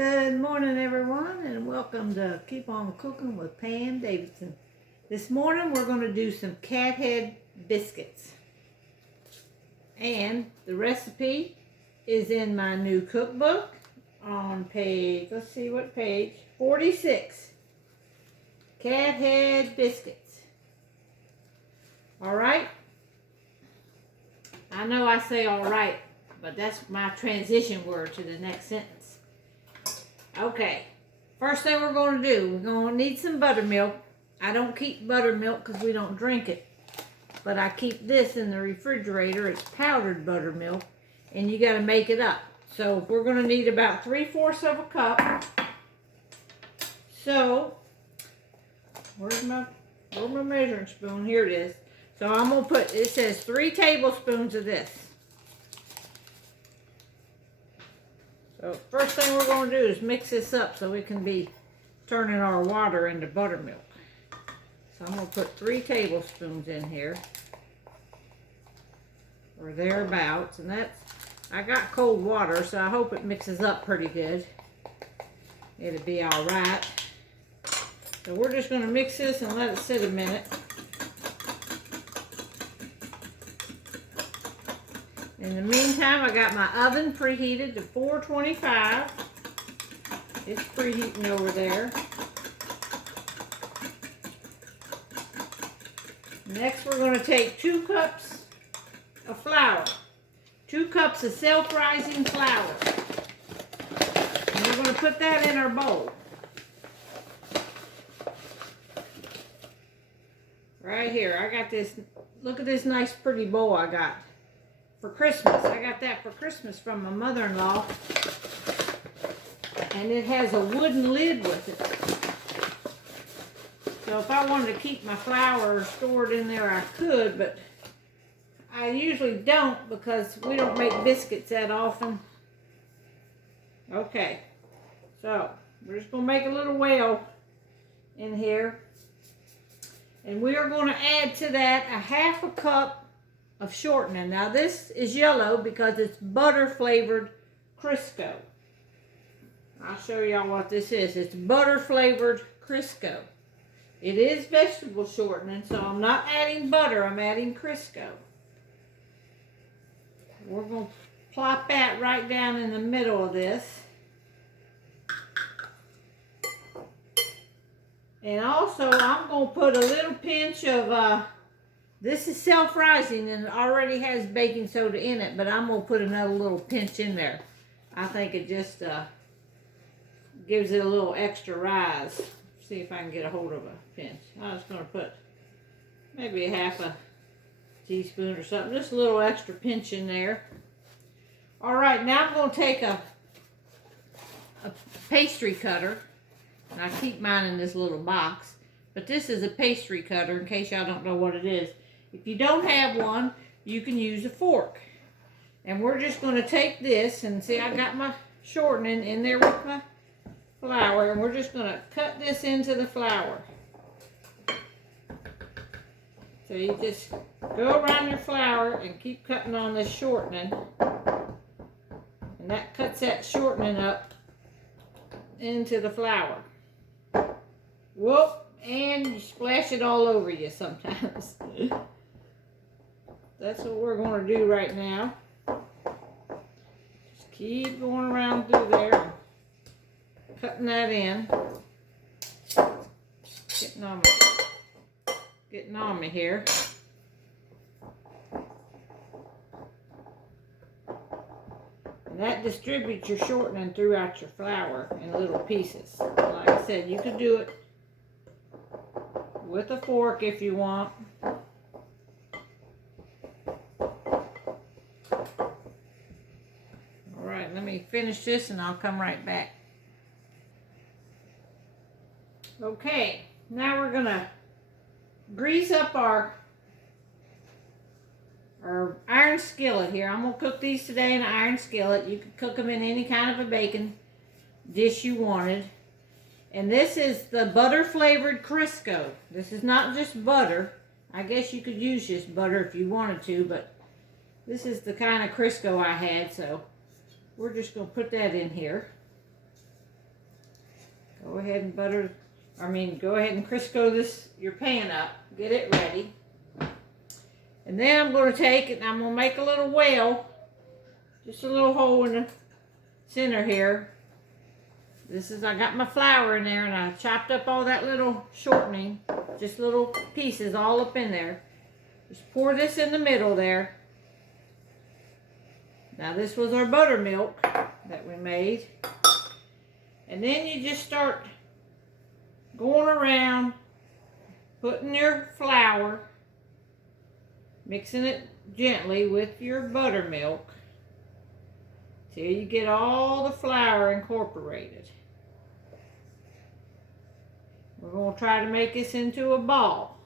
Good morning, everyone, and welcome to Keep On Cooking with Pam Davidson. This morning we're going to do some cat head biscuits. And the recipe is in my new cookbook on page, let's see what page, 46. Cat head biscuits. Alright? I know I say alright, but that's my transition word to the next sentence. Okay, first thing we're going to do, we're going to need some buttermilk. I don't keep buttermilk because we don't drink it, but I keep this in the refrigerator. It's powdered buttermilk, and you got to make it up. So we're going to need about 3/4 of a cup. So, where's my measuring spoon? Here it is. So I'm going to put, it says 3 tablespoons of this. So first thing we're going to do is mix this up so we can be turning our water into buttermilk. So I'm going to put 3 tablespoons in here, or thereabouts, and that's, I got cold water, so I hope it mixes up pretty good. It'll be all right. So we're just going to mix this and let it sit a minute. In the meantime, I got my oven preheated to 425. It's preheating over there. Next, we're going to take 2 cups of flour. 2 cups of self-rising flour. And we're going to put that in our bowl. Right here. I got this, look at this nice pretty bowl I got for Christmas. I got that for Christmas from my mother-in-law. And it has a wooden lid with it. So if I wanted to keep my flour stored in there, I could, but I usually don't because we don't make biscuits that often. Okay, so we're just going to make a little well in here. And we are going to add to that a 1/2 cup of shortening. Now this is yellow because it's butter flavored Crisco. I'll show y'all what this is. It's butter flavored Crisco. It is vegetable shortening, so I'm not adding butter, I'm adding Crisco. We're going to plop that right down in the middle of this. And also I'm going to put a little pinch of this is self-rising and it already has baking soda in it, but I'm going to put another little pinch in there. I think it just gives it a little extra rise. See if I can get a hold of a pinch. I was going to put maybe a 1/2 teaspoon or something. Just a little extra pinch in there. Alright, now I'm going to take a pastry cutter. And I keep mine in this little box. But this is a pastry cutter in case y'all don't know what it is. If you don't have one, you can use a fork. And we're just going to take this, and see I got my shortening in there with my flour, and we're just going to cut this into the flour. So you just go around your flour and keep cutting on this shortening. And that cuts that shortening up into the flour. Whoop, and you splash it all over you sometimes. That's what we're going to do right now. Just keep going around through there, cutting that in. Getting on me here. And that distributes your shortening throughout your flour in little pieces. Like I said, you could do it with a fork if you want. Alright, let me finish this and I'll come right back. Okay, now we're going to grease up our iron skillet here. I'm going to cook these today in an iron skillet. You could cook them in any kind of a baking dish you wanted. And this is the butter flavored Crisco. This is not just butter. I guess you could use just butter if you wanted to, but this is the kind of Crisco I had, so we're just going to put that in here. Go ahead and go ahead and Crisco your pan up. Get it ready. And then I'm going to take it and I'm going to make a little well. Just a little hole in the center here. I got my flour in there and I chopped up all that little shortening. Just little pieces all up in there. Just pour this in the middle there. Now this was our buttermilk that we made. And then you just start going around, putting your flour, mixing it gently with your buttermilk till you get all the flour incorporated. We're going to try to make this into a ball.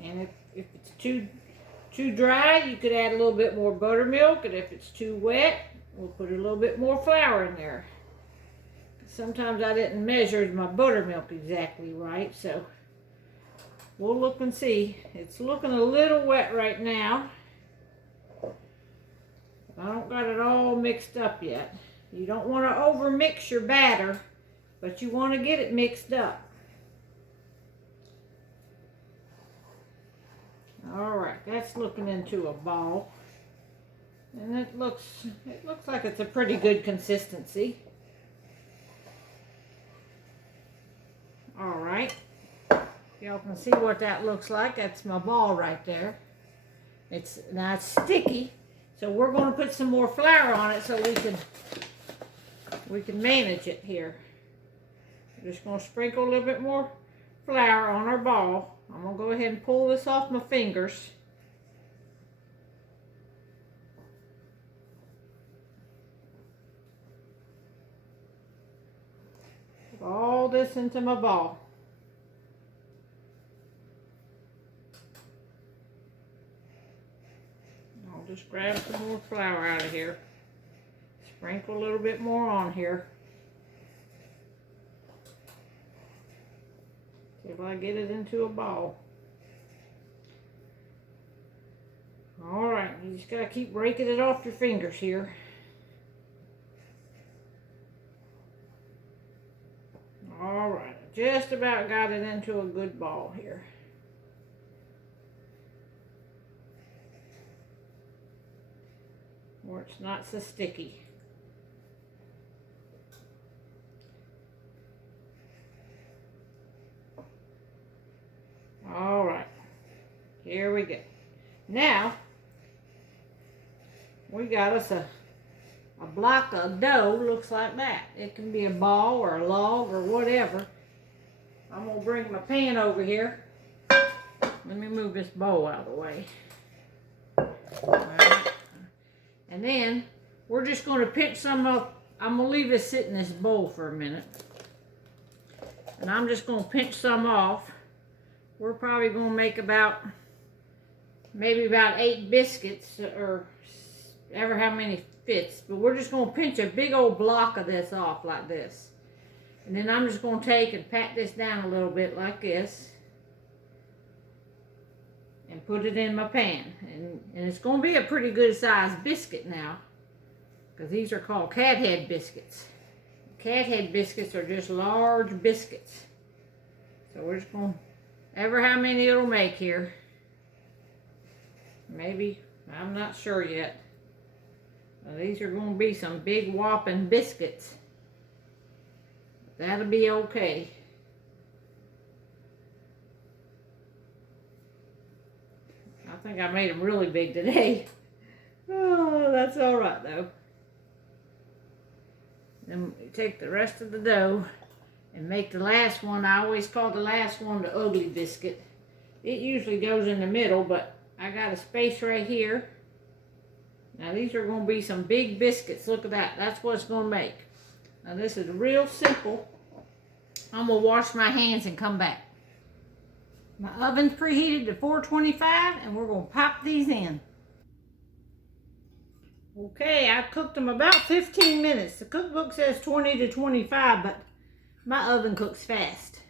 And if it's too dry, you could add a little bit more buttermilk, and if it's too wet, we'll put a little bit more flour in there. Sometimes I didn't measure my buttermilk exactly right, so we'll look and see. It's looking a little wet right now. I don't got it all mixed up yet. You don't want to over mix your batter, but you want to get it mixed up. Alright, that's looking into a ball. And it looks like it's a pretty good consistency. Alright. Y'all can see what that looks like. That's my ball right there. Now it's sticky, so we're going to put some more flour on it so we can manage it here. We're just going to sprinkle a little bit more flour on our ball. I'm going to go ahead and pull this off my fingers. Put all this into my ball. I'll just grab some more flour out of here. Sprinkle a little bit more on here. Till I get it into a ball. Alright, you just gotta keep breaking it off your fingers here. Alright, just about got it into a good ball here. Where it's not so sticky. Alright, here we go. Now, we got us a block of dough, looks like that. It can be a ball or a log or whatever. I'm going to bring my pan over here. Let me move this bowl out of the way. Alright. And then, we're just going to pinch some up. I'm going to leave this sit in this bowl for a minute. And I'm just going to pinch some off. We're probably going to make maybe about 8 biscuits, or ever how many fits. But we're just going to pinch a big old block of this off like this. And then I'm just going to take and pat this down a little bit like this. And put it in my pan. And it's going to be a pretty good sized biscuit now. Because these are called cathead biscuits. Cathead biscuits are just large biscuits. So we're just going to, ever how many it'll make here. Maybe, I'm not sure yet. These are going to be some big whopping biscuits. That'll be okay. I think I made them really big today. Oh, that's alright though. Then take the rest of the dough and make the last one. I always call the last one the ugly biscuit. It usually goes in the middle, but I got a space right here. Now these are going to be some big biscuits. Look at that. That's what it's going to make. Now this is real simple. I'm going to wash my hands and come back. My oven's preheated to 425 and we're going to pop these in. Okay, I've cooked them about 15 minutes. The cookbook says 20 to 25, but my oven cooks fast.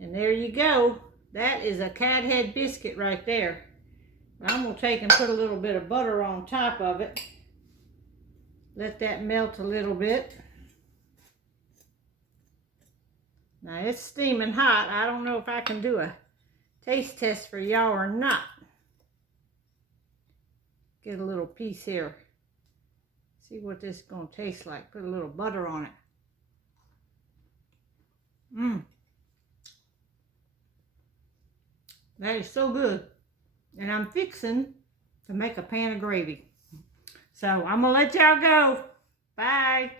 And there you go. That is a cathead biscuit right there. I'm going to take and put a little bit of butter on top of it. Let that melt a little bit. Now it's steaming hot. I don't know if I can do a taste test for y'all or not. Get a little piece here. See what this is going to taste like. Put a little butter on it. That is so good. And I'm fixing to make a pan of gravy. So I'm going to let y'all go. Bye.